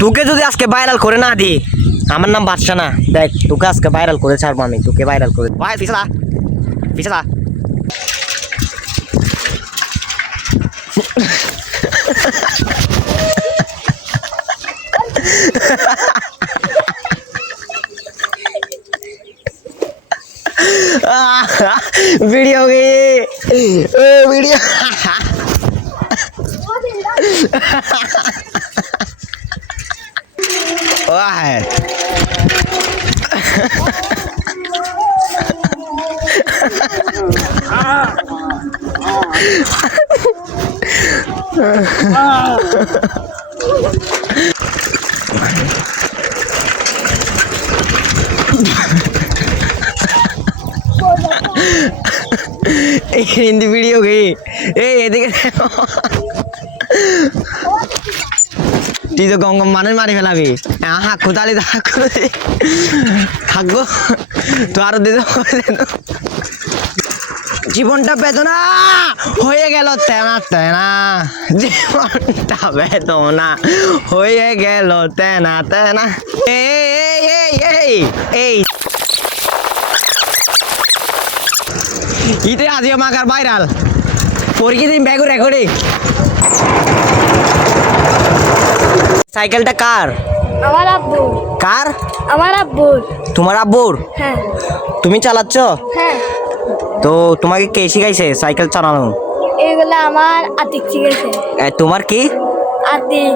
তোকে যদি আজকে ভাইরাল করে না দি, আমার নাম বাদশা না, দেখ তোকে আজকে ভাইরাল করে ছাড়বো আমি, তোকে ভাইরাল করে। ভাই পিছলা পিছলা वीडियो गई वीडियो है हिंदी वीडियो गई তুই তো গঙ্গম মানুষ মারি ফেলাবি। হাঁকু তালি থাকবো তো আরো দিতে জীবনটা বেদনা হয়ে গেল তেনা তেনা, জীবনটা বেদনা হয়ে গেল তেনা তেনা। এই ইতে আজিও মাকার ভাইরাল পরীক্ষা দিন ব্যাগু রেকর্ডিং। সাইকেলটা কার? আমার আব্বুর। কার? আমার আব্বুর। তোমার আব্বুর? হ্যাঁ। তুমি চালাচ্ছ? হ্যাঁ। তো তোমাকে কে শিখাইছে সাইকেল চালানো? এগুলো আমার আতিক শিখাইছে। তোমার কি? আতিক।